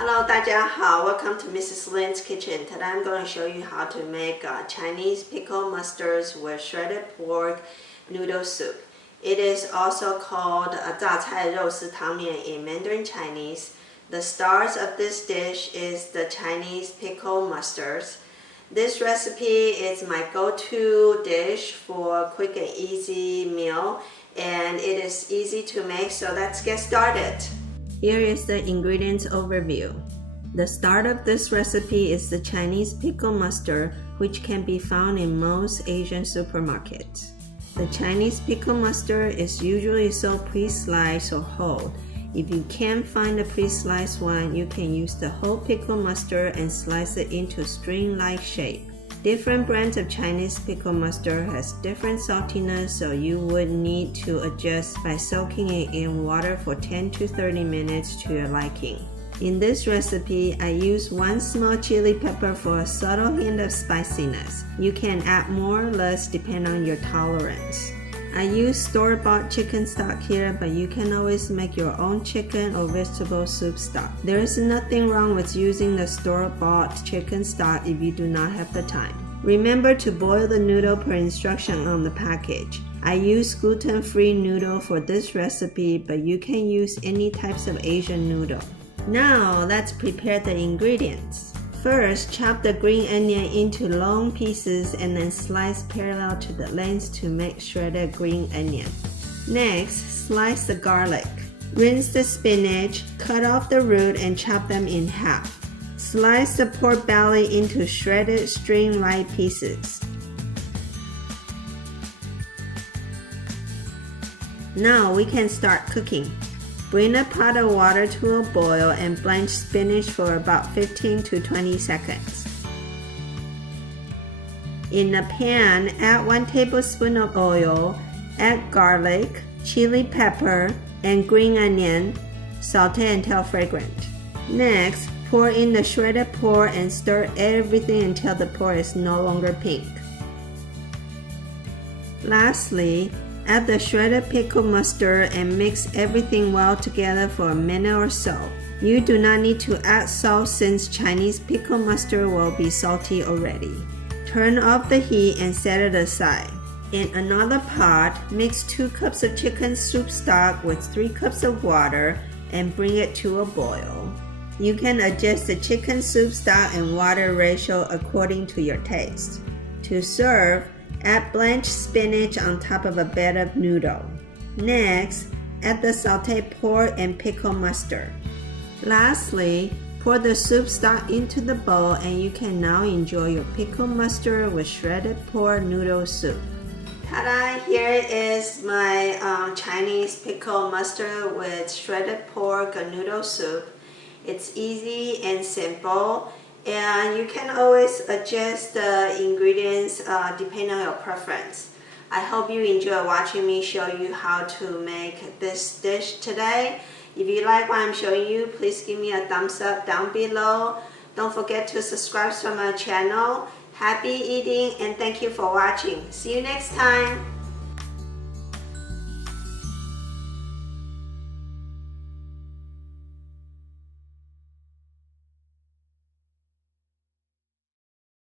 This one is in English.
Hello, 大家好. Welcome to Mrs. Lin's Kitchen. Today I'm going to show you how to make Chinese pickled mustards with shredded pork noodle soup. It is also called 榨菜肉丝汤面 in Mandarin Chinese. The stars of this dish is the Chinese pickled mustards. This recipe is my go-to dish for a quick and easy meal, and it is easy to make, so let's get started. Here is the ingredients overview. The start of this recipe is the Chinese pickled mustard, which can be found in most Asian supermarkets. The Chinese pickled mustard is usually sold pre-sliced or whole. If you can't find a pre-sliced one, you can use the whole pickled mustard and slice it into string-like shape. Different brands of Chinese pickled mustard has different saltiness, so you would need to adjust by soaking it in water for 10 to 30 minutes to your liking. In this recipe, I use 1 small chili pepper for a subtle hint of spiciness. You can add more or less depending on your tolerance. I use store-bought chicken stock here, but you can always make your own chicken or vegetable soup stock. There is nothing wrong with using the store-bought chicken stock if you do not have the time. Remember to boil the noodle per instruction on the package. I use gluten-free noodle for this recipe, but you can use any types of Asian noodle. Now let's prepare the ingredients. First, chop the green onion into long pieces and then slice parallel to the length to make shredded green onion. Next, slice the garlic. Rinse the spinach, cut off the root and chop them in half. Slice the pork belly into shredded string-like pieces. Now we can start cooking. Bring a pot of water to a boil and blanch spinach for about 15 to 20 seconds. In a pan, add 1 tablespoon of oil, add garlic, chili pepper, and green onion. Saute until fragrant. Next, pour in the shredded pork and stir everything until the pork is no longer pink. Lastly, add the shredded pickled mustard and mix everything well together for a minute or so. You do not need to add salt since Chinese pickled mustard will be salty already. Turn off the heat and set it aside. In another pot, mix 2 cups of chicken soup stock with 3 cups of water and bring it to a boil. You can adjust the chicken soup stock and water ratio according to your taste. To serve, add blanched spinach on top of a bed of noodle. Next, add the sauteed pork and pickled mustard. Lastly, pour the soup stock into the bowl and you can now enjoy your pickled mustard with shredded pork noodle soup. Ta-da! Here is my Chinese pickled mustard with shredded pork noodle soup. It's easy and simple. And you can always adjust the ingredients depending on your preference. I hope you enjoy watching me show you how to make this dish today. If you like what I'm showing you, please give me a thumbs up down below. Don't forget to subscribe to my channel. Happy eating and thank you for watching. See you next time.